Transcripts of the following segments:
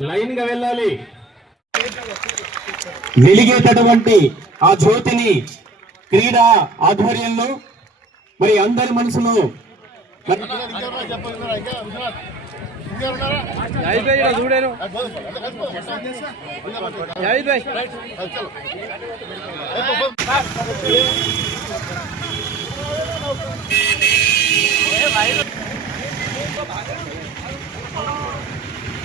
లైన్గా వెళ్ళాలి వెలిగేటటువంటి ఆ జ్యోతిని క్రీడా ఆధ్వర్యంలో మరి అందరి మనసులో చూడాను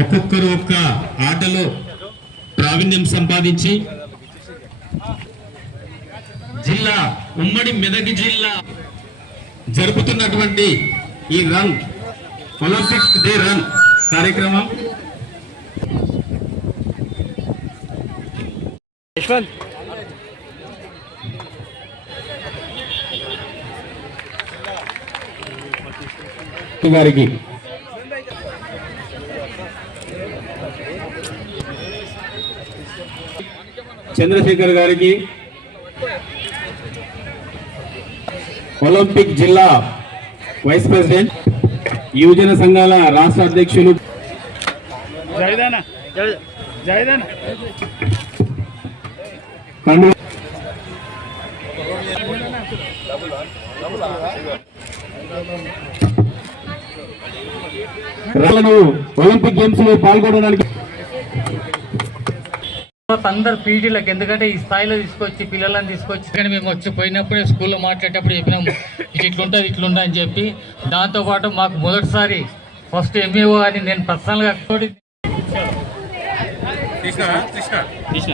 ఒక్కొక్కరు ఒక్క ఆటలో ప్రావీణ్యం సంపాదించి జిల్లా ఉమ్మడి మెదక్ జిల్లా జరుపుతున్నటువంటి ఈ రన్ ఒలింపిక్ డే రన్ కార్యక్రమం. గారికి చంద్రశేఖర్ గారికి ఒలింపిక్ జిల్లా వైస్ ప్రెసిడెంట్ యువజన సంఘాల రాష్ట్ర అధ్యక్షులు. ఒలింపిక్ గేమ్స్లో పాల్గొనడానికి అందరు పీటీలకు ఎందుకంటే ఈ స్థాయిలో తీసుకొచ్చి పిల్లలను తీసుకొచ్చి. కానీ మేము వచ్చి పోయినప్పుడే స్కూల్లో మాట్లాడేటప్పుడు చెప్పినాము ఇట్లా ఇట్లుంటుంది ఇట్లుంటుంది అని చెప్పి. దాంతోపాటు మాకు మొదటిసారి ఫస్ట్ ఎంఈఓ అని నేను పర్సనల్గా తోటి తీసిన.